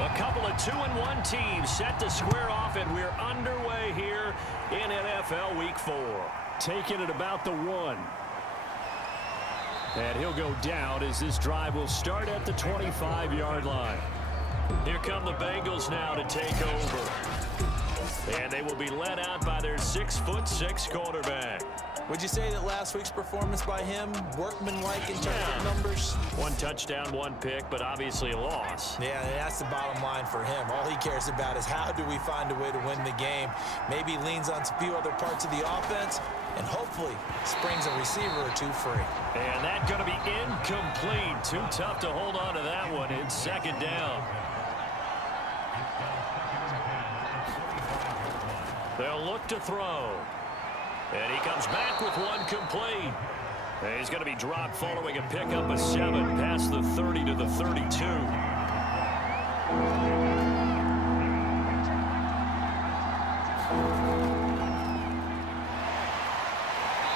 A couple of 2-1 teams set to square off, and we're underway here in NFL Week 4. Taking it about the 1. And he'll go down as this drive will start at the 25-yard line. Here come the Bengals now to take over. And they will be led out by their 6'6" quarterback. Would you say that last week's performance by him, workmanlike in terms of numbers? 1 touchdown, 1 pick, but obviously a loss. Yeah, that's the bottom line for him. All he cares about is how do we find a way to win the game. Maybe leans on a few other parts of the offense, and hopefully springs a receiver or 2 free. And that's going to be incomplete. Too tough to hold on to that one. It's 2nd down. They'll look to throw. And he comes back with 1 complete. And he's going to be dropped following a pickup of 7 past the 30 to the 32.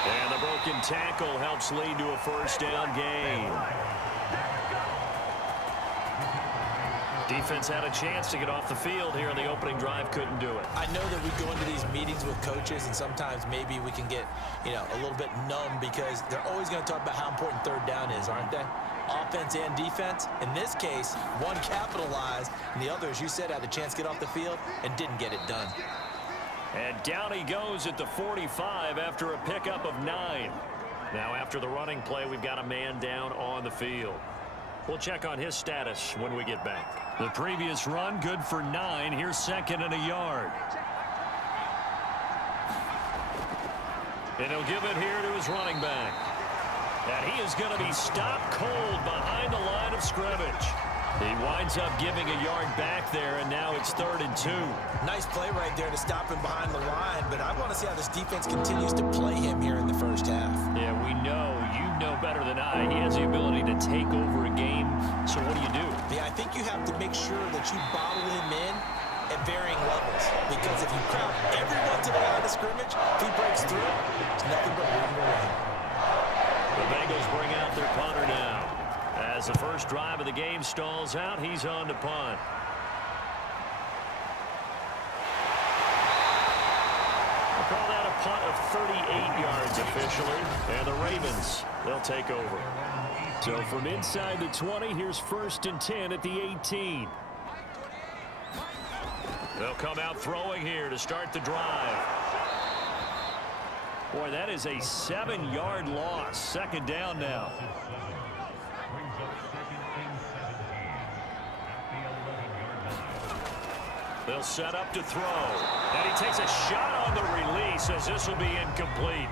And the broken tackle helps lead to a 1st down gain. Defense had a chance to get off the field here on the opening drive, couldn't do it. I know that we go into these meetings with coaches, and sometimes maybe we can get, a little bit numb because they're always going to talk about how important 3rd down is, aren't they? Offense and defense. In this case, one capitalized, and the other, as you said, had a chance to get off the field and didn't get it done. And down he goes at the 45 after a pickup of 9. Now after the running play, we've got a man down on the field. We'll check on his status when we get back. The previous run, good for 9. Here's 2nd and a yard. And he'll give it here to his running back. And he is going to be stopped cold behind the line of scrimmage. He winds up giving a yard back there, and now it's 3rd and 2. Nice play right there to stop him behind the line, but I want to see how this defense continues to play him here in the 1st half. Yeah, we know. You know better than I. He has the ability to take over a game, so what do you do? Yeah, I think you have to make sure that you bottle him in at varying levels, because if you crowd everyone to the line of scrimmage, if he breaks through, it's nothing but room to run. The Bengals bring out their punter now. As the first drive of the game stalls out, he's on to punt. We'll call that a punt of 38 yards officially. And the Ravens, they'll take over. So from inside the 20, here's 1st and 10 at the 18. They'll come out throwing here to start the drive. Boy, that is a 7-yard loss. 2nd down now. They'll set up to throw. And he takes a shot on the release as this will be incomplete.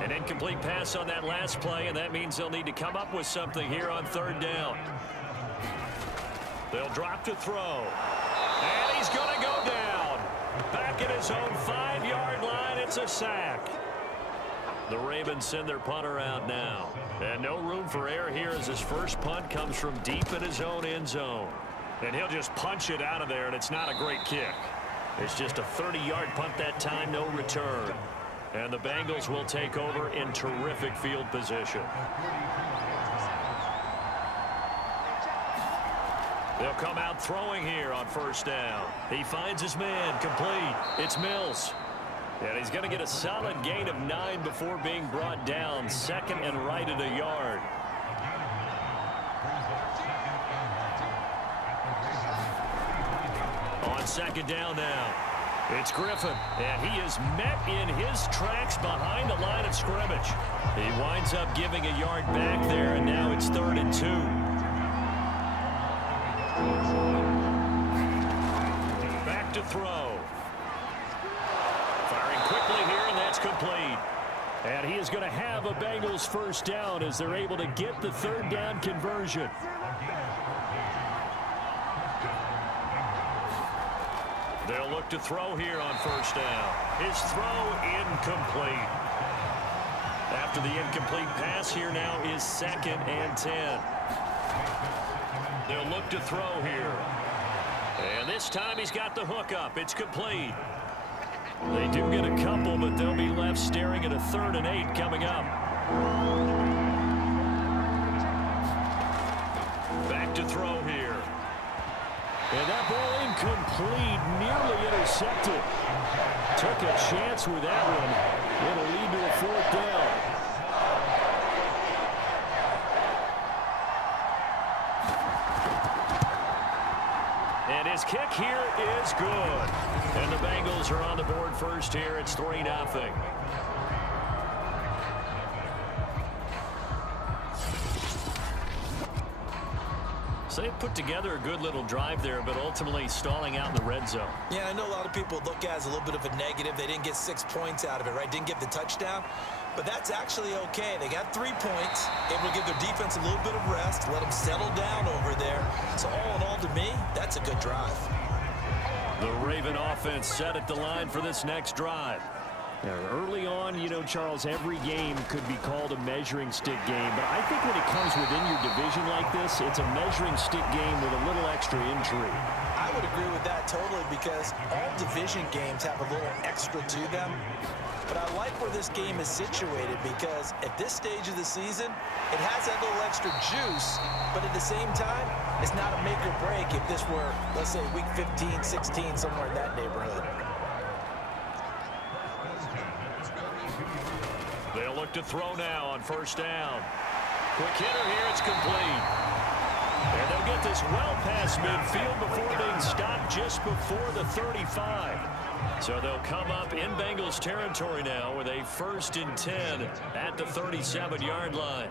An incomplete pass on that last play, and that means they'll need to come up with something here on 3rd down. They'll drop to throw. And he's going to go down. Back at his own 5-yard line, it's a sack. The Ravens send their punter out now. And no room for error here as his first punt comes from deep in his own end zone. And he'll just punch it out of there, and it's not a great kick. It's just a 30-yard punt that time, no return. And the Bengals will take over in terrific field position. They'll come out throwing here on 1st down. He finds his man, complete. It's Mills. And he's going to get a solid gain of 9 before being brought down. 2nd and right at a yard. On 2nd down now, it's Griffin, and he is met in his tracks behind the line of scrimmage. He winds up giving a yard back there, and now it's 3rd and 2. Back to throw. Firing quickly here, and that's complete. And he is going to have a Bengals 1st down as they're able to get the 3rd down conversion. They'll look to throw here on 1st down. His throw incomplete. After the incomplete pass, here now is 2nd and 10. They'll look to throw here. And this time he's got the hook up. It's complete. They do get a couple, but they'll be left staring at a 3rd and 8 coming up. Back to throw here. And that ball incomplete, nearly intercepted. Took a chance with that one. It'll lead to a 4th down. And his kick here is good. And the Bengals are on the board first here. It's 3-0. So they put together a good little drive there, but ultimately stalling out in the red zone. Yeah, I know a lot of people look at it as a little bit of a negative. They didn't get 6 points out of it, right? Didn't get the touchdown. But that's actually okay. They got 3 points, able to give their defense a little bit of rest, let them settle down over there. So all in all, to me, that's a good drive. The Raven offense set at the line for this next drive. Now, early on, you know, Charles, every game could be called a measuring stick game. But I think when it comes within your division like this, it's a measuring stick game with a little extra intrigue. I would agree with that totally because all division games have a little extra to them. But I like where this game is situated because at this stage of the season, it has that little extra juice. But at the same time, it's not a make or break if this were, let's say, week 15, 16, somewhere in that neighborhood. They'll look to throw now on 1st down. Quick hitter here, it's complete. And they'll get this well past midfield before being stopped just before the 35. So they'll come up in Bengals territory now with a 1st and 10 at the 37-yard line.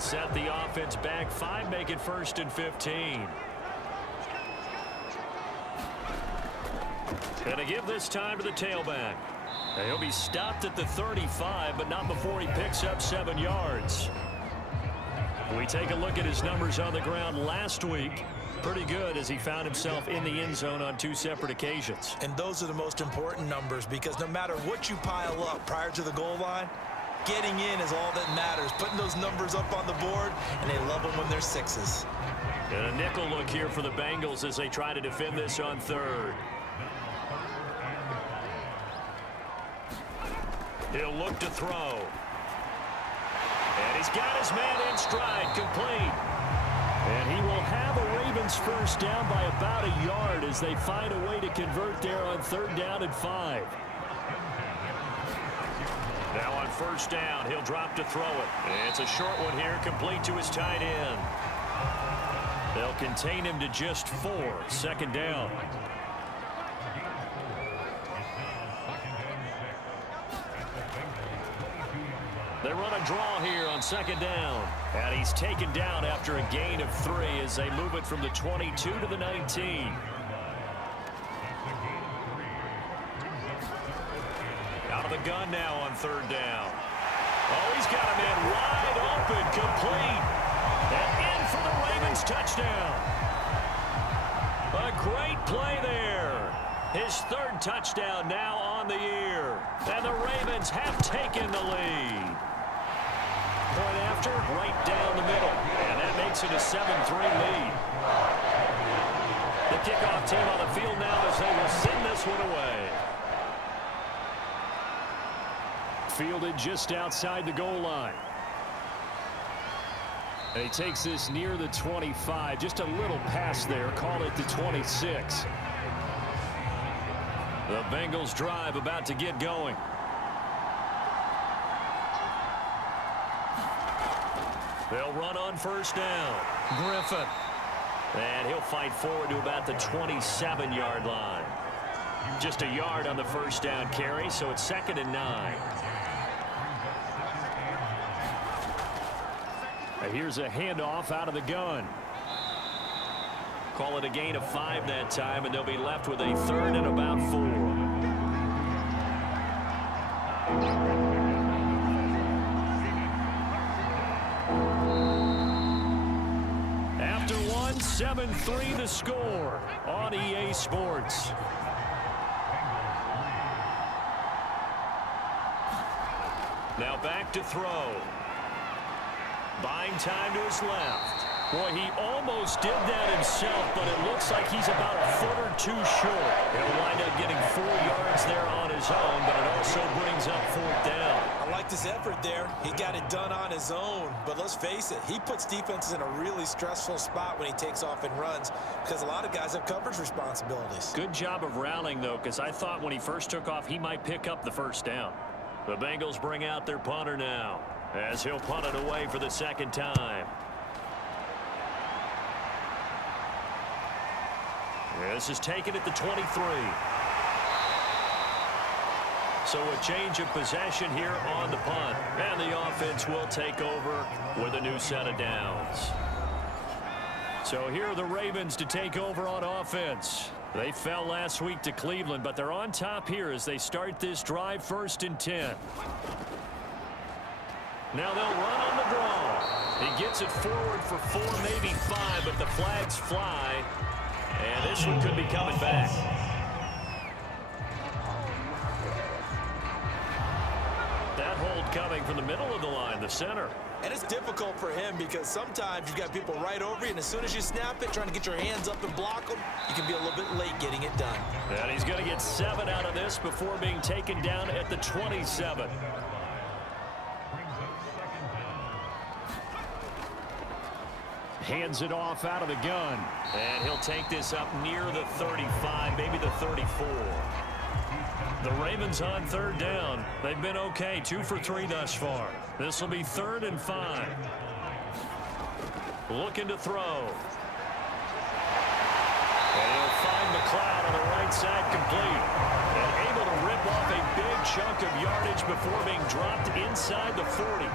Set the offense back 5, make it 1st and 15. And to give this time to the tailback. And he'll be stopped at the 35, but not before he picks up 7 yards. We take a look at his numbers on the ground last week. Pretty good as he found himself in the end zone on 2 separate occasions. And those are the most important numbers because no matter what you pile up prior to the goal line, getting in is all that matters. Putting those numbers up on the board, and they love them when they're 6s. And a nickel look here for the Bengals as they try to defend this on 3rd. He'll look to throw. And he's got his man in stride, complete. And he will have a Ravens 1st down by about a yard as they find a way to convert there on 3rd down and 5. Now on 1st down, he'll drop to throw it. It's a short one here, complete to his tight end. They'll contain him to just 4. 2nd down. They run a draw here on 2nd down. And he's taken down after a gain of 3 as they move it from the 22 to the 19. Out of the gun now on 3rd down. Oh, he's got a man wide open, complete. And in for the Ravens touchdown. A great play there. His 3rd touchdown now on the year. And the Ravens have taken the lead. Point after, right down the middle. And that makes it a 7-3 lead. The kickoff team on the field now as they will send this one away. Fielded just outside the goal line. And he takes this near the 25. Just a little pass there. Call it the 26. The Bengals drive about to get going. They'll run on 1st down. Griffin. And he'll fight forward to about the 27-yard line. Just a yard on the 1st down carry, so it's 2nd and 9. And here's a handoff out of the gun. Call it a gain of 5 that time, and they'll be left with a 3rd and about 4. After 1, 7-3 the score on EA Sports. Now back to throw. Buying time to his left. Boy, he almost did that himself, but it looks like he's about a foot or two short. He'll wind up getting 4 yards there on his own, but it also brings up 4th down. I liked his effort there. He got it done on his own, but let's face it, he puts defenses in a really stressful spot when he takes off and runs because a lot of guys have coverage responsibilities. Good job of rallying, though, because I thought when he first took off, he might pick up the 1st down. The Bengals bring out their punter now as he'll punt it away for the 2nd time. This is taken at the 23. So a change of possession here on the punt. And the offense will take over with a new set of downs. So here are the Ravens to take over on offense. They fell last week to Cleveland, but they're on top here as they start this drive 1st and 10. Now they'll run on the draw. He gets it forward for 4, maybe 5, but the flags fly. And this one could be coming back. That hold coming from the middle of the line, the center. And it's difficult for him because sometimes you've got people right over you, and as soon as you snap it, trying to get your hands up and block them, you can be a little bit late getting it done. And he's going to get 7 out of this before being taken down at the 27. Hands it off out of the gun. And he'll take this up near the 35, maybe the 34. The Ravens on 3rd down. They've been okay, 2 for 3 thus far. This will be 3rd and 5. Looking to throw. And he'll find McLeod on the right side complete. And able to rip off a big chunk of yardage before being dropped inside the 40.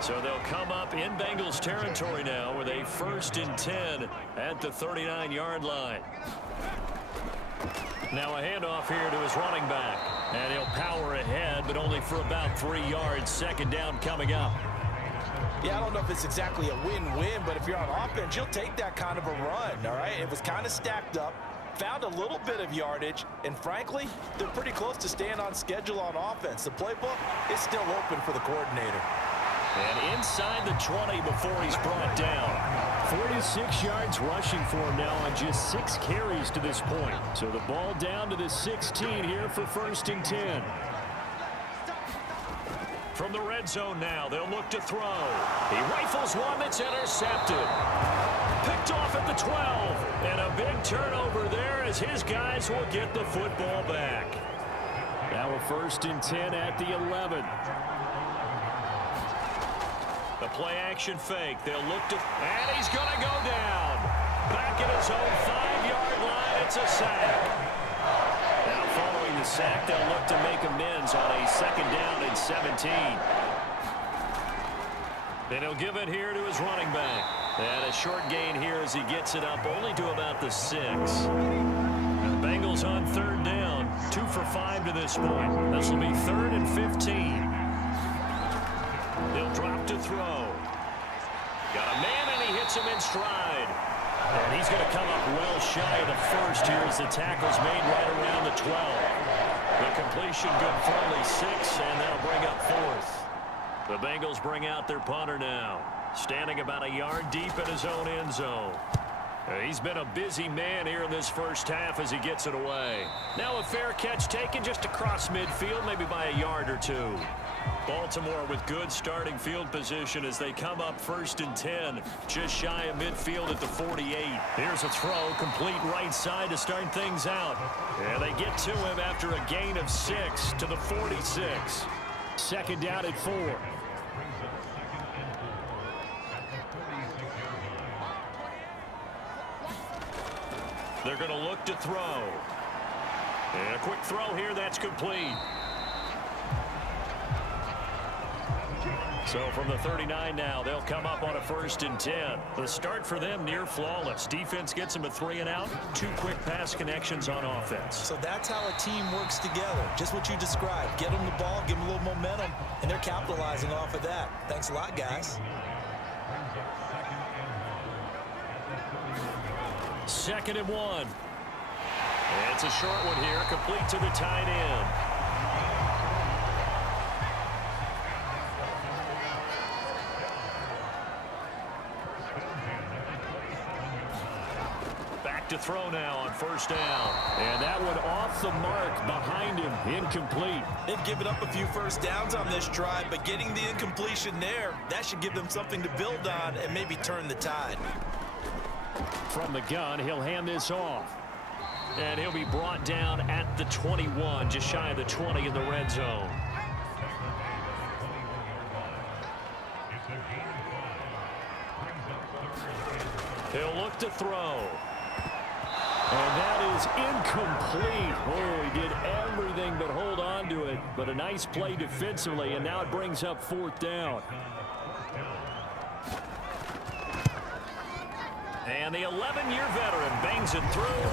So they'll come up in Bengals territory now with a 1st and 10 at the 39-yard line. Now a handoff here to his running back. And he'll power ahead, but only for about 3 yards. 2nd down coming up. Yeah, I don't know if it's exactly a win-win, but if you're on offense, you'll take that kind of a run, all right? It was kind of stacked up, found a little bit of yardage, and frankly, they're pretty close to staying on schedule on offense. The playbook is still open for the coordinator. And inside the 20 before he's brought down. 46 yards rushing for him now on just 6 carries to this point. So the ball down to the 16 here for 1st and 10. From the red zone now, they'll look to throw. He rifles one that's intercepted. Picked off at the 12. And a big turnover there as his guys will get the football back. Now a 1st and 10 at the 11. The play-action fake. They'll look to... And he's going to go down. Back at his own 5-yard line. It's a sack. Now following the sack, they'll look to make amends on a 2nd down and 17. Then he'll give it here to his running back. And a short gain here as he gets it up only to about the 6. And the Bengals on 3rd down. 2 for 5 to this point. This will be 3rd and 15. They'll drop to throw. Got a man, and he hits him in stride. And he's going to come up well shy of the 1st here as the tackle's made right around the 12. The completion good for only 6, and that'll bring up 4th. The Bengals bring out their punter now. Standing about a yard deep in his own end zone. He's been a busy man here in this 1st half as he gets it away. Now a fair catch taken just across midfield, maybe by a yard or 2. Baltimore with good starting field position as they come up 1st and 10, just shy of midfield at the 48. Here's a throw, complete right side to start things out. And they get to him after a gain of 6 to the 46. 2nd down at 4. They're going to look to throw. And a quick throw here, that's complete. So from the 39 now, they'll come up on a 1st and 10. The start for them near flawless. Defense gets them a 3 and out. 2 quick pass connections on offense. So that's how a team works together. Just what you described. Get them the ball, give them a little momentum, and they're capitalizing off of that. Thanks a lot, guys. 2nd and 1. And it's a short one here, complete to the tight end. to throw now on first down. And that one off the mark behind him, incomplete. They've given up a few first downs on this drive, but getting the incompletion there, that should give them something to build on and maybe turn the tide. From the gun, he'll hand this off. And he'll be brought down at the 21, just shy of the 20 in the red zone. He'll look to throw. And that is incomplete. Oh, he did everything but hold on to it. But a nice play defensively, and now it brings up fourth down. And the 11-year veteran bangs it through.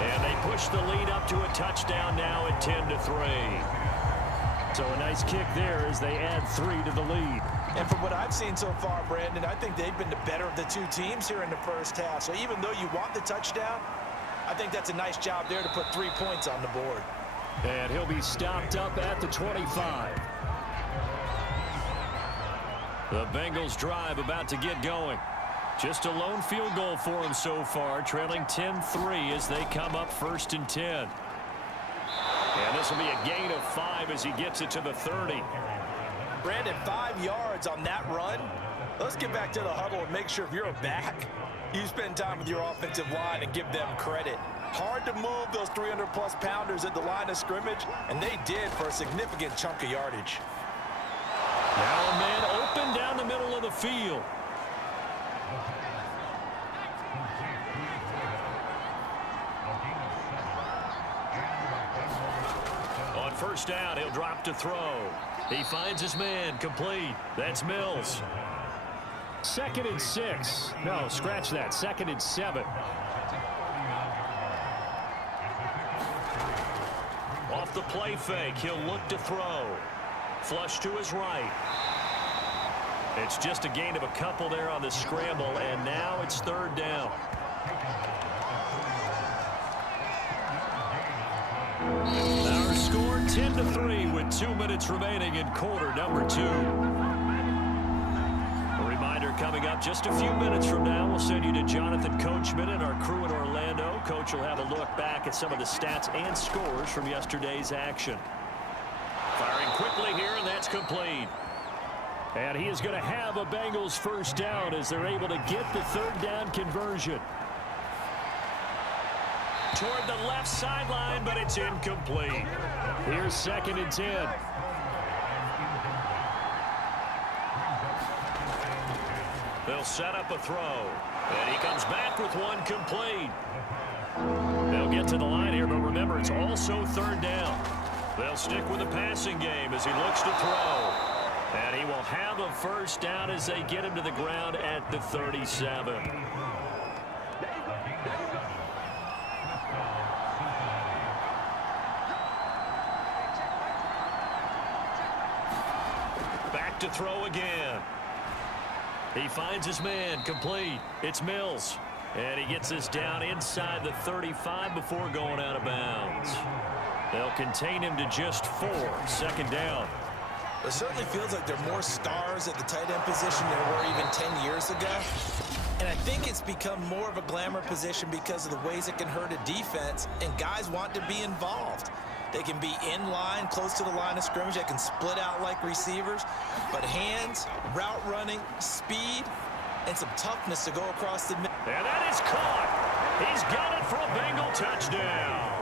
And they push the lead up to a touchdown now at 10-3. So a nice kick there as they add 3 to the lead. And from what I've seen so far, Brandon, I think they've been the better of the two teams here in the first half. So even though you want the touchdown, I think that's a nice job there to put 3 points on the board. And he'll be stopped up at the 25. The Bengals drive about to get going. Just a lone field goal for them so far, trailing 10-3 as they come up 1st and 10. And this will be a gain of 5 as he gets it to the 30. Brandon, 5 yards on that run. Let's get back to the huddle and make sure if you're a back, you spend time with your offensive line and give them credit. Hard to move those 300-plus pounders at the line of scrimmage, and they did for a significant chunk of yardage. Now a man open down the middle of the field. On first down, he'll drop to throw. He finds his man, complete. That's Mills. 2nd and 6. No, scratch that. 2nd and 7. Off the play fake, he'll look to throw. Flush to his right. It's just a gain of a couple there on the scramble, and now it's 3rd down. Our score 10-3 with 2 minutes remaining in quarter number 2. A reminder coming up just a few minutes from now, we'll send you to Jonathan Coachman and our crew in Orlando. Coach will have a look back at some of the stats and scores from yesterday's action. Firing quickly here, and that's complete. And he is going to have a Bengals first down as they're able to get the 3rd down conversion. Toward the left sideline, but it's incomplete. Here's 2nd and 10. They'll set up a throw. And he comes back with one complete. They'll get to the line here, but remember, it's also 3rd down. They'll stick with the passing game as he looks to throw. And he will have a first down as they get him to the ground at the 37. Back to throw again. He finds his man, complete. It's Mills. And he gets this down inside the 35 before going out of bounds. They'll contain him to just 4. 2nd down. It certainly feels like there are more stars at the tight end position than there were even 10 years ago. And I think it's become more of a glamour position because of the ways it can hurt a defense, and guys want to be involved. They can be in line, close to the line of scrimmage. They can split out like receivers. But hands, route running, speed, and some toughness to go across the middle. And that is caught. He's got it for a Bengal touchdown.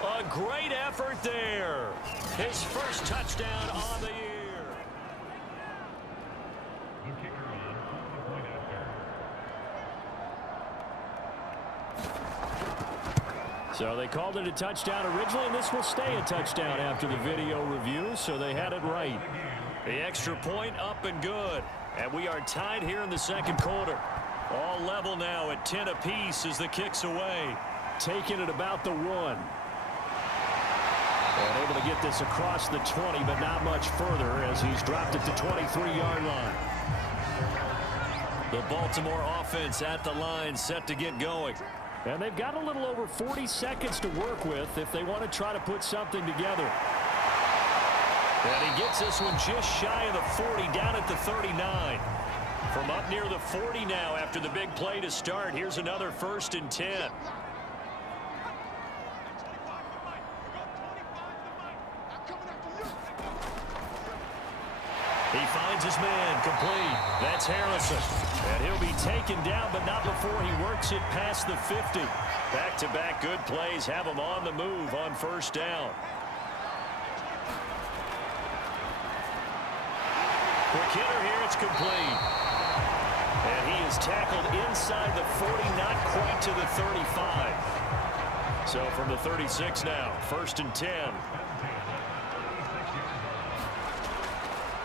A great effort there. His first touchdown on the year. So they called it a touchdown originally, and this will stay a touchdown after the video review, so they had it right. The extra point up and good. And we are tied here in the 2nd quarter. All level now at 10 apiece as the kick's away. Taking it about the 1. And able to get this across the 20, but not much further as he's dropped it to 23-yard line. The Baltimore offense at the line set to get going. And they've got a little over 40 seconds to work with if they want to try to put something together. And he gets this one just shy of the 40, down at the 39. From up near the 40 now after the big play to start. Here's another 1st and 10. He finds his man, complete. That's Harrison. And he'll be taken down, but not before he works it past the 50. Back-to-back good plays have him on the move on 1st down. Quick hitter here, it's complete. And he is tackled inside the 40, not quite to the 35. So from the 36 now, 1st and 10.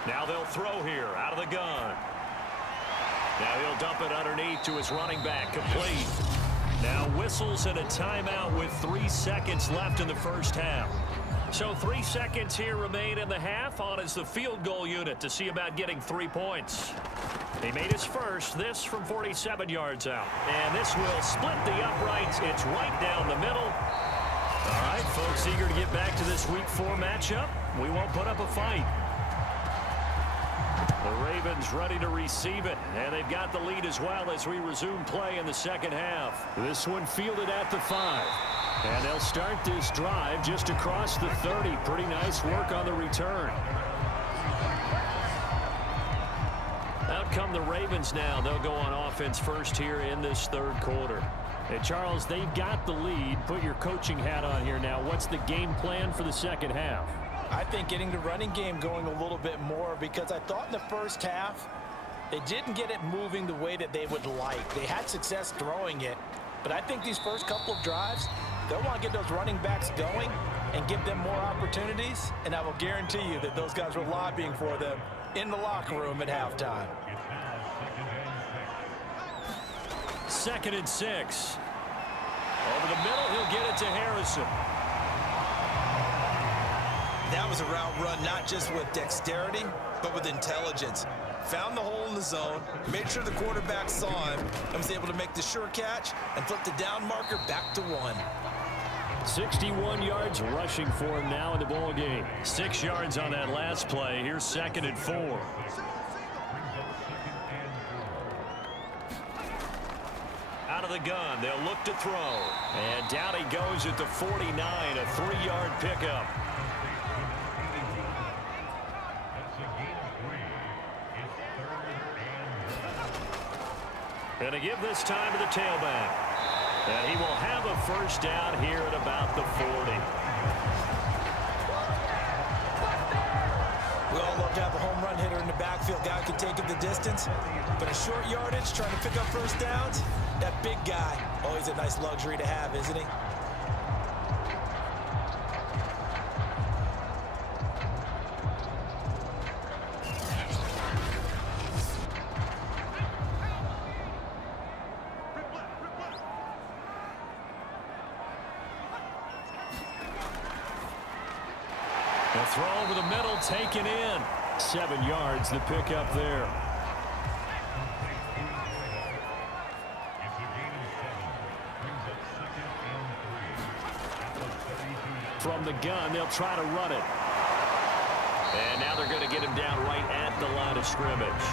Now they'll throw here out of the gun. Now he'll dump it underneath to his running back, complete. Now whistles and a timeout with 3 seconds left in the 1st half. So 3 seconds here remain in the half. On is the field goal unit to see about getting 3 points. He made his first, this from 47 yards out. And this will split the uprights. It's right down the middle. All right, folks, eager to get back to this Week 4 matchup. We won't put up a fight. The Ravens ready to receive it, and they've got the lead as well as we resume play in the 2nd half. This one fielded at the 5. And they'll start this drive just across the 30. Pretty nice work on the return. Out come the Ravens now. They'll go on offense first here in this 3rd quarter. Hey, Charles, they've got the lead. Put your coaching hat on here now. What's the game plan for the 2nd half? I think getting the running game going a little bit more, because I thought in the 1st half they didn't get it moving the way that they would like. They had success throwing it, but I think these first couple of drives, they'll want to get those running backs going and give them more opportunities, and I will guarantee you that those guys were lobbying for them in the locker room at halftime. 2nd and 6. Over the middle, he'll get it to Harrison. That was a route run not just with dexterity, but with intelligence. Found the hole in the zone, made sure the quarterback saw him, and was able to make the sure catch and flip the down marker back to 1. 61 yards rushing for him now in the ball game. 6 yards on that last play. Here's 2nd and 4. Out of the gun, they'll look to throw. And down he goes at the 49, a 3-yard pickup. And to give this time to the tailback. And he will have a 1st down here at about the 40. We all love to have a home run hitter in the backfield. Guy can take it the distance, but a short yardage trying to pick up 1st downs, that big guy, always a nice luxury to have, isn't he? The throw over the middle, taken in. 7 yards, the pickup there. From the gun, they'll try to run it. And now they're going to get him down right at the line of scrimmage.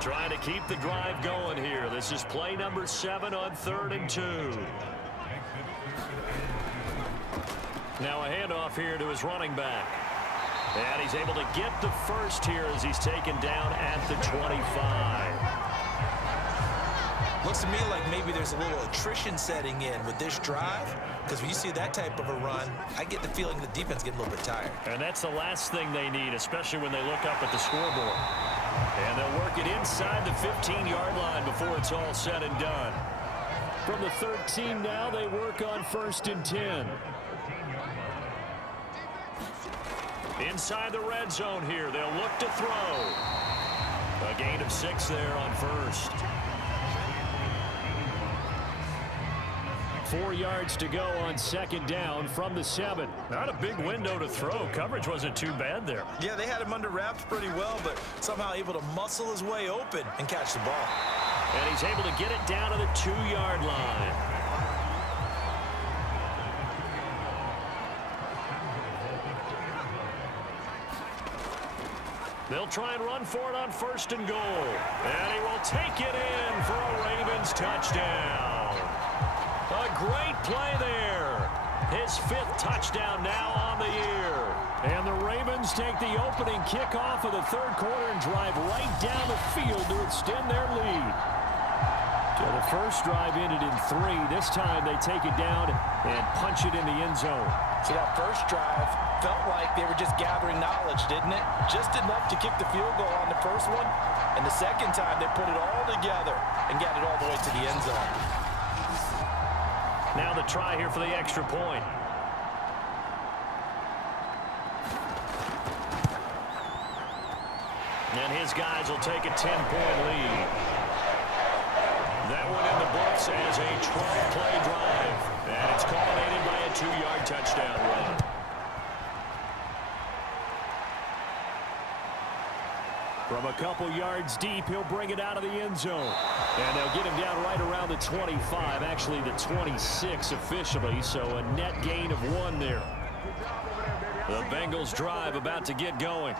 Trying to keep the drive going here. This is play number 7 on 3rd and 2. Now a handoff here to his running back. And he's able to get the first here as he's taken down at the 25. Looks to me like maybe there's a little attrition setting in with this drive, because when you see that type of a run, I get the feeling the defense getting a little bit tired. And that's the last thing they need, especially when they look up at the scoreboard. And they'll work it inside the 15-yard line before it's all said and done. From the 13 now, they work on 1st and 10. Inside the red zone here, they'll look to throw. A gain of 6 there on 1st. 4 yards to go on 2nd down from the 7. Not a big window to throw. Coverage wasn't too bad there. Yeah, they had him under wraps pretty well, but somehow able to muscle his way open and catch the ball. And he's able to get it down to the 2-yard line. They'll try and run for it on 1st and goal. And he will take it in for a Ravens touchdown. A great play there. His 5th touchdown now on the year. And the Ravens take the opening kickoff of the 3rd quarter and drive right down the field to extend their lead. So the first drive ended in 3. This time they take it down and punch it in the end zone. So that first drive felt like they were just gathering knowledge, didn't it? Just enough to kick the field goal on the first one. And the second time they put it all together and got it all the way to the end zone. Now the try here for the extra point. And his guys will take a 10-point lead. That one in the books as a 12-play drive. And it's culminated by a 2-yard touchdown run. From a couple yards deep, he'll bring it out of the end zone. And they'll get him down right around the 25, actually the 26 officially, so a net gain of 1 there. The Bengals drive about to get going.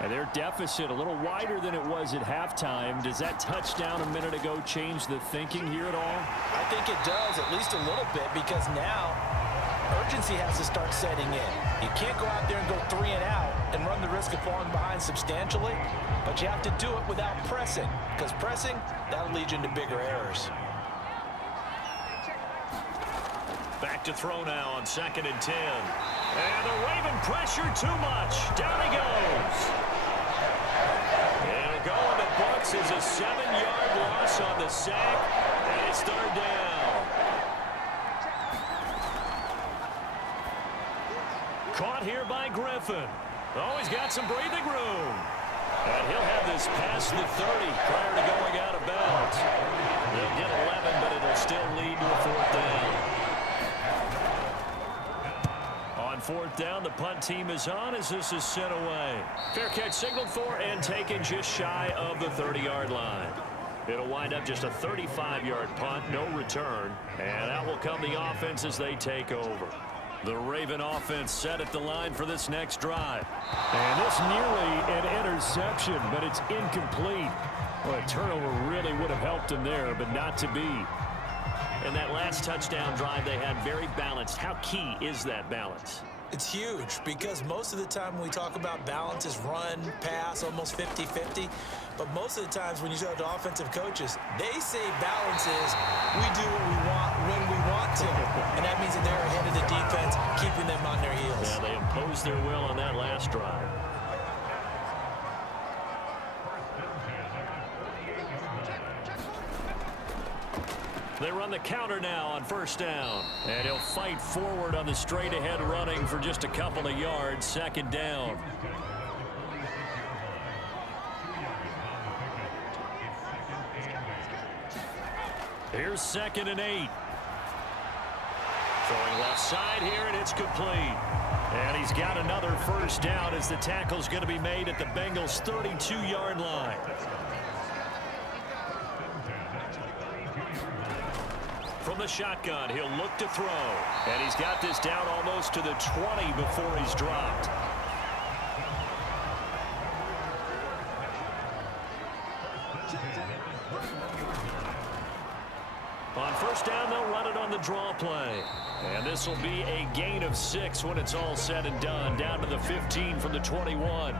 And their deficit a little wider than it was at halftime. Does that touchdown a minute ago change the thinking here at all? I think it does, at least a little bit, because now urgency has to start setting in. You can't go out there and go 3 and out and run the risk of falling behind substantially, but you have to do it without pressing, because pressing, that'll lead you into bigger errors. Back to throw now on 2nd and 10. And the Raven pressure too much. Down he goes. And a goal in the books is a 7-yard loss on the sack, and it's 3rd down. Caught here by Griffin. Oh, he's got some breathing room. And he'll have this past the 30 prior to going out of bounds. They'll get 11, but it'll still lead to a 4th down. On 4th down, the punt team is on as this is sent away. Fair catch signaled for and taken just shy of the 30-yard line. It'll wind up just a 35-yard punt, no return. And out will come the offense as they take over. The Raven offense set at the line for this next drive. And this nearly an interception, but it's incomplete. Well, a turnover really would have helped him there, but not to be. And that last touchdown drive they had very balanced. How key is that balance? It's huge, because most of the time when we talk about balance is run, pass, almost 50-50. But most of the times when you talk to offensive coaches, they say balance is we do what we want when we want to. And that means that they're ahead of the defense, keeping them on their heels. Yeah, they imposed their will on that last drive. They run the counter now on 1st down. And he'll fight forward on the straight-ahead running for just a couple of yards. 2nd down. Here's 2nd and 8. Throwing left side here, and it's complete. And he's got another 1st down as the tackle's going to be made at the Bengals' 32-yard line. From the shotgun, he'll look to throw. And he's got this down almost to the 20 before he's dropped. On 1st down, they'll run it on the draw play. And this will be a gain of 6 when it's all said and done. Down to the 15 from the 21.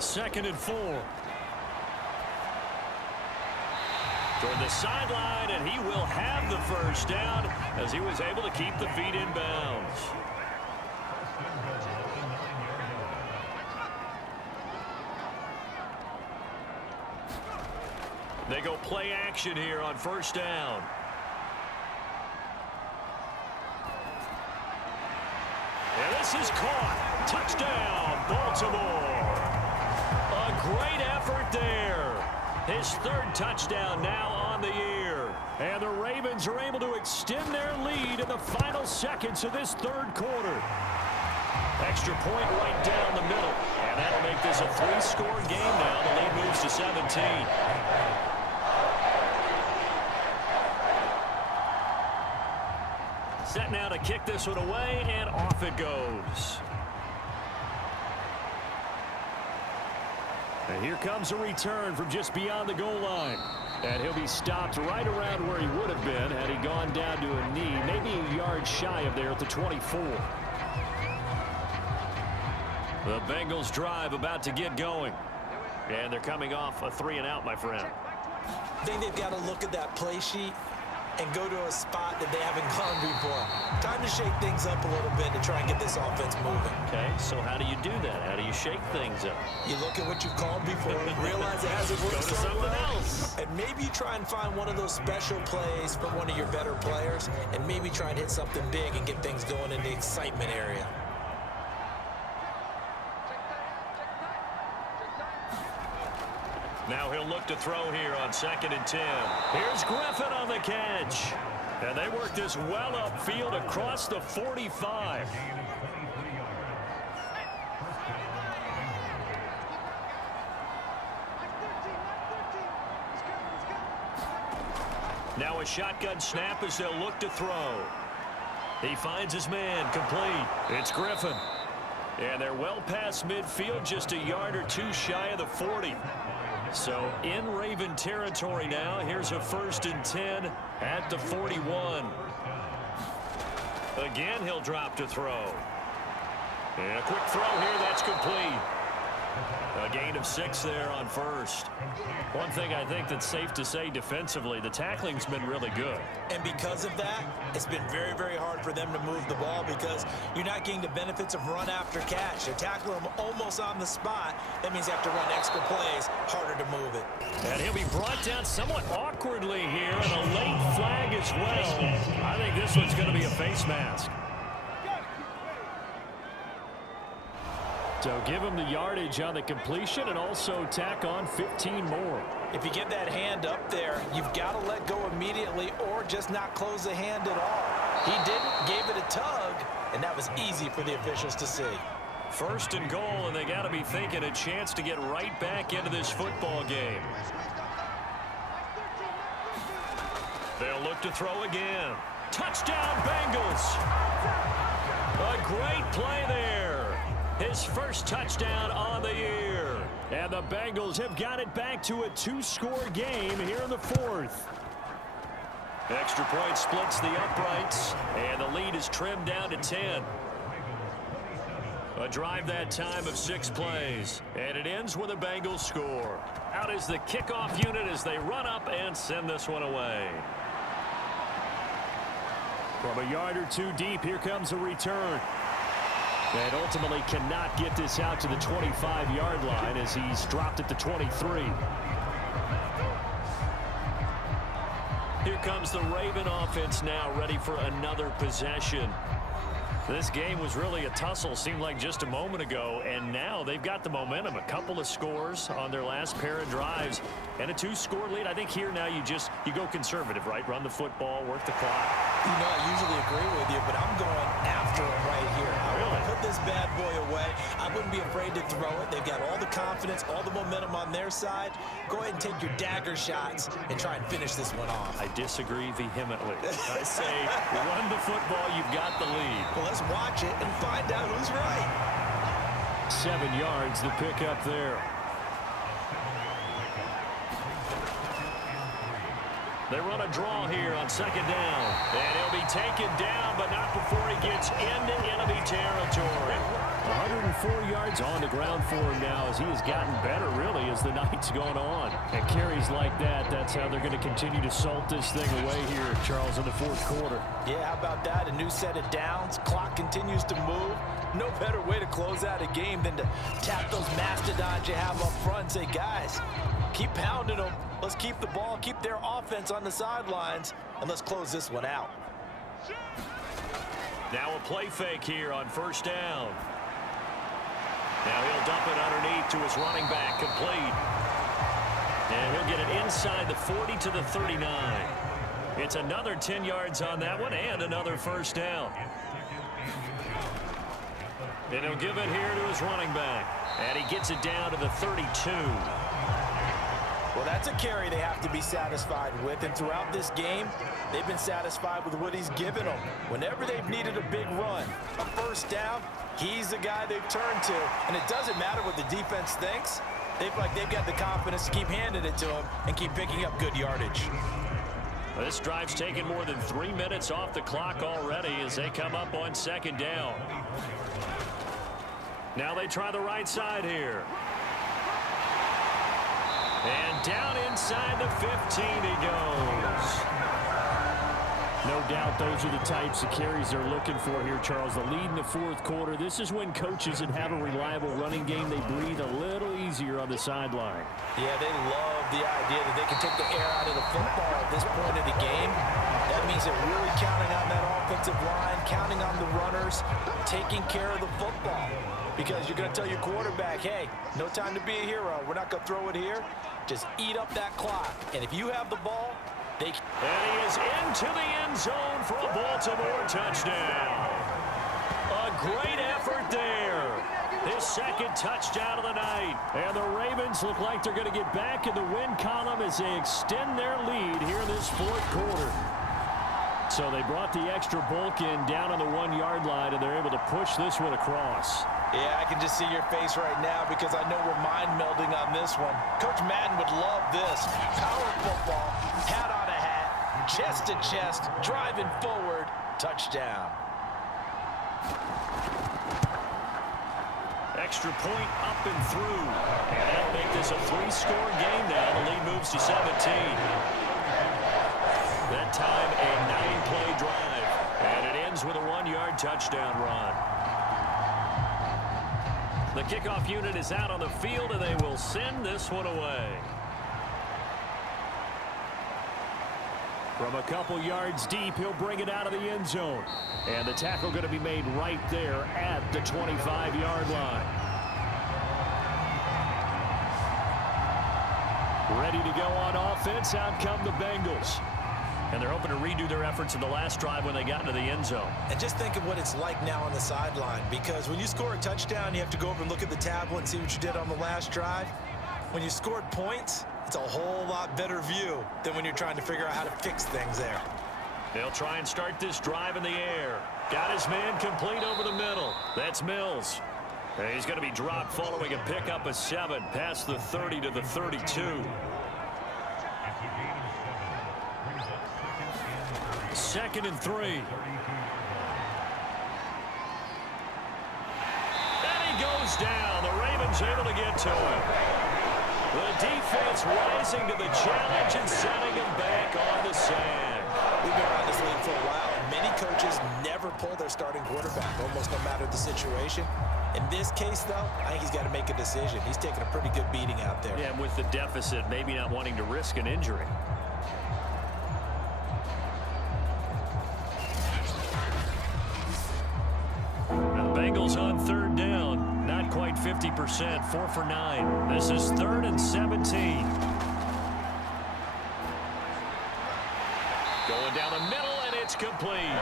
Second and 4. Toward the sideline, and he will have the 1st down as he was able to keep the feet in bounds. They go play action here on 1st down. And this is caught. Touchdown, Baltimore. A great effort there. His 3rd touchdown now on the year. And the Ravens are able to extend their lead in the final seconds of this 3rd quarter. Extra point right down the middle. And that'll make this a 3-score game now. The lead moves to 17. Set now to kick this one away, and off it goes. And here comes a return from just beyond the goal line. And he'll be stopped right around where he would have been had he gone down to a knee, maybe a yard shy of there at the 24. The Bengals drive about to get going. And they're coming off a 3-and-out, my friend. I think they've got to look at that play sheet and go to a spot that they haven't gone before. Time to shake things up a little bit to try and get this offense moving. Okay, so how do you do that? How do you shake things up? You look at what you've called before, realize it hasn't worked so well, and maybe you try and find one of those special plays from one of your better players, and maybe try and hit something big and get things going in the excitement area. Now he'll look to throw here on 2nd and 10. Here's Griffin on the catch. And they work this well upfield across the 45. Now a shotgun snap as they'll look to throw. He finds his man, complete. It's Griffin. And they're well past midfield, just a yard or two shy of the 40. So in Raven territory now. Here's a 1st and 10 at the 41. Again, he'll drop to throw. And a quick throw here. That's complete. A gain of 6 there on 1st. One thing I think that's safe to say defensively, the tackling's been really good. And because of that, it's been very, very hard for them to move the ball because you're not getting the benefits of run after catch. They're tackling them almost on the spot. That means you have to run extra plays, harder to move it. And he'll be brought down somewhat awkwardly here, and a late flag as well. I think this one's going to be a face mask. So give him the yardage on the completion and also tack on 15 more. If you get that hand up there, you've got to let go immediately or just not close the hand at all. He didn't, gave it a tug, and that was easy for the officials to see. 1st and goal, and they got to be thinking a chance to get right back into this football game. They'll look to throw again. Touchdown, Bengals! A great play there. His first touchdown on the year. And the Bengals have got it back to a 2-score game here in the 4th. Extra point splits the uprights, and the lead is trimmed down to 10. A drive that time of 6 plays, and it ends with a Bengals score. Out is the kickoff unit as they run up and send this one away. From a yard or two deep, here comes a return. And ultimately cannot get this out to the 25-yard line as he's dropped at the 23. Here comes the Raven offense now, ready for another possession. This game was really a tussle, seemed like just a moment ago, and now they've got the momentum. A couple of scores on their last pair of drives, and a 2-score lead. I think here now you go conservative, right? Run the football, work the clock. You know, I usually agree with you, but I'm going after him right here. I want to put this bad boy away. I wouldn't be afraid to throw it. They've got all the confidence, all the momentum on their side. Go ahead and take your dagger shots and try and finish this one off. I disagree vehemently. I say run the football, you've got the lead. Well, let's watch it and find out who's right. 7 yards, the pickup there. They run a draw here on 2nd down. And he'll be taken down, but not before he gets into enemy territory. 104 yards on the ground for him now as he has gotten better, really, as the night's gone on. And carries like that, that's how they're going to continue to salt this thing away here, Charles, in the 4th quarter. Yeah, how about that? A new set of downs. Clock continues to move. No better way to close out a game than to tap those mastodons you have up front and say, guys, keep pounding them. Let's keep the ball, keep their offense on the sidelines, and let's close this one out. Now a play fake here on 1st down. Now he'll dump it underneath to his running back, complete. And he'll get it inside the 40 to the 39. It's another 10 yards on that one and another 1st down. And he'll give it here to his running back. And he gets it down to the 32. Well, that's a carry they have to be satisfied with, and throughout this game, they've been satisfied with what he's given them. Whenever they've needed a big run, a first down, he's the guy they've turned to, and it doesn't matter what the defense thinks. They've got the confidence to keep handing it to him and keep picking up good yardage. This drive's taken more than 3 minutes off the clock already as they come up on second down. Now they try the right side here. And down inside the 15 he goes. No doubt those are the types of carries they're looking for here, Charles. The lead in the fourth quarter. This is when coaches that have a reliable running game, they breathe a little easier on the sideline. Yeah, they love the idea that they can take the air out of the football at this point of the game. That means they're really counting on that offensive line, counting on the runners, taking care of the football. Because you're going to tell your quarterback, hey, no time to be a hero. We're not going to throw it here. Just eat up that clock. And if you have the ball, and he is into the end zone for a Baltimore touchdown. A great effort there. His second touchdown of the night. And the Ravens look like they're going to get back in the win column as they extend their lead here in this fourth quarter. So they brought the extra bulk in down on the 1-yard line, and they're able to push this one across. Yeah, I can just see your face right now because I know we're mind melding on this one. Coach Madden would love this. Power football, hat on a hat, chest to chest, driving forward, touchdown. Extra point up and through. And that'll make this a 3-score game now. The lead moves to 17. That time a 9-play drive. And it ends with a 1-yard touchdown run. The kickoff unit is out on the field, and they will send this one away. From a couple yards deep, he'll bring it out of the end zone. And the tackle going to be made right there at the 25-yard line. Ready to go on offense. Out come the Bengals. And they're hoping to redo their efforts in the last drive when they got into the end zone. And just think of what it's like now on the sideline, because when you score a touchdown, you have to go over and look at the tablet and see what you did on the last drive. When you scored points, it's a whole lot better view than when you're trying to figure out how to fix things there. They'll try and start this drive in the air. Got his man complete over the middle. That's Mills. And he's going to be dropped following a pickup of 7 past the 30 to the 32. Second and 3. And he goes down. The Ravens able to get to him. The defense rising to the challenge and setting him back on the sand. We've been around this league for a while, and many coaches never pull their starting quarterback, almost no matter the situation. In this case, though, I think he's got to make a decision. He's taking a pretty good beating out there. Yeah, with the deficit, maybe not wanting to risk an injury. Bengals on third down, not quite 50%, 4 for 9. This is 3rd and 17. Going down the middle, and it's complete.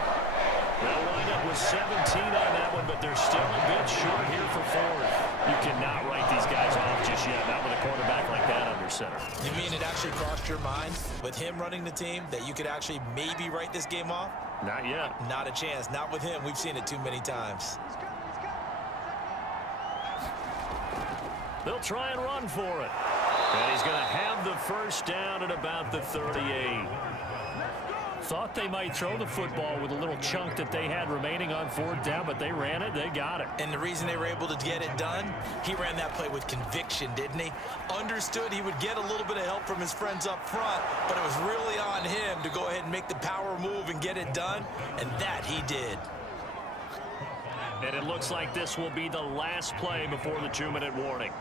They'll wind up with 17 on that one, but they're still a bit short here for 4th. You cannot write these guys off just yet, not with a quarterback like that under center. You mean it actually crossed your mind with him running the team that you could actually maybe write this game off? Not yet. Not a chance. Not with him. We've seen it too many times. They'll try and run for it. And he's going to have the first down at about the 38. Thought they might throw the football with a little chunk that they had remaining on 4th down, but they ran it. They got it. And the reason they were able to get it done, he ran that play with conviction, didn't he? Understood he would get a little bit of help from his friends up front, but it was really on him to go ahead and make the power move and get it done, and that he did. And it looks like this will be the last play before the 2-minute warning.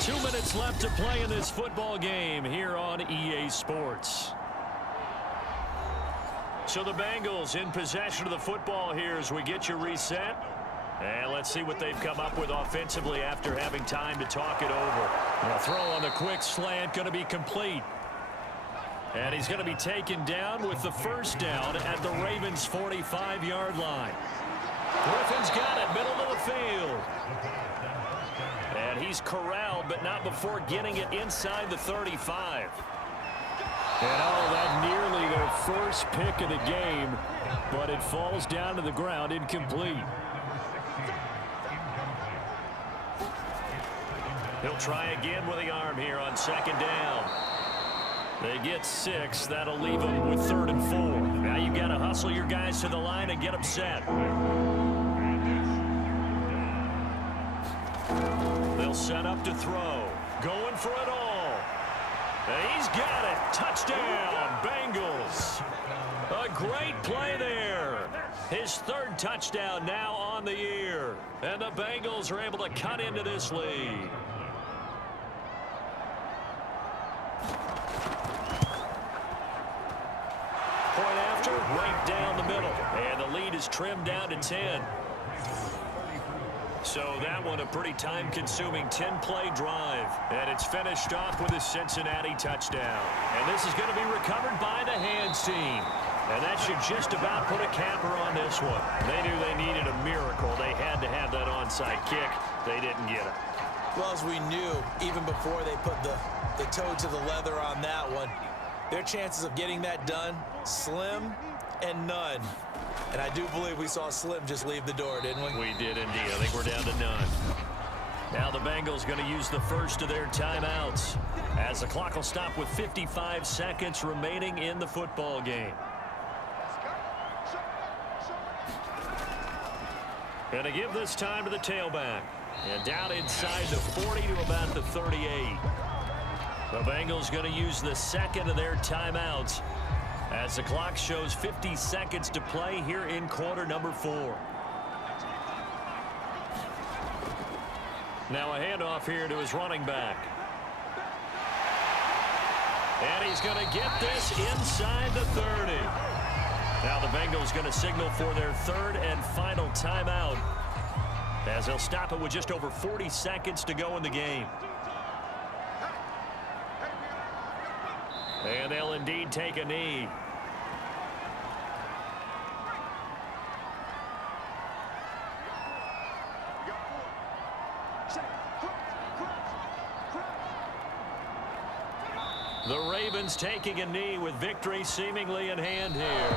2 minutes left to play in this football game here on EA Sports. So the Bengals in possession of the football here as we get you reset. And let's see what they've come up with offensively after having time to talk it over. The throw on the quick slant going to be complete. And he's going to be taken down with the first down at the Ravens' 45-yard line. Griffin's got it, middle of the field. And And he's corralled, but not before getting it inside the 35. And that nearly their first pick of the game, but it falls down to the ground incomplete. He'll try again with the arm here on second down. They get 6. That'll leave them with 3rd and 4. Now you've got to hustle your guys to the line and get them set. They'll set up to throw. Going for it all. And he's got it. Touchdown, Bengals. A great play there. His 3rd touchdown now on the year. And the Bengals are able to cut into this lead. Point after, right down the middle. And the lead is trimmed down to 10. So that one a pretty time-consuming 10-play drive. And it's finished off with a Cincinnati touchdown. And this is going to be recovered by the hands team. And that should just about put a capper on this one. They knew they needed a miracle. They had to have that onside kick. They didn't get it. Well, as we knew, even before they put the toe to the leather on that one, their chances of getting that done, slim and none. And I do believe we saw Slim just leave the door, didn't we? We did indeed. I think we're down to none. Now the Bengals going to use the first of their timeouts as the clock will stop with 55 seconds remaining in the football game. Going to give this time to the tailback. And down inside the 40 to about the 38. The Bengals going to use the second of their timeouts as the clock shows 50 seconds to play here in quarter number 4. Now a handoff here to his running back. And he's going to get this inside the 30. Now the Bengals going to signal for their 3rd and final timeout as they'll stop it with just over 40 seconds to go in the game. And they'll indeed take a knee. The Ravens taking a knee with victory seemingly in hand here.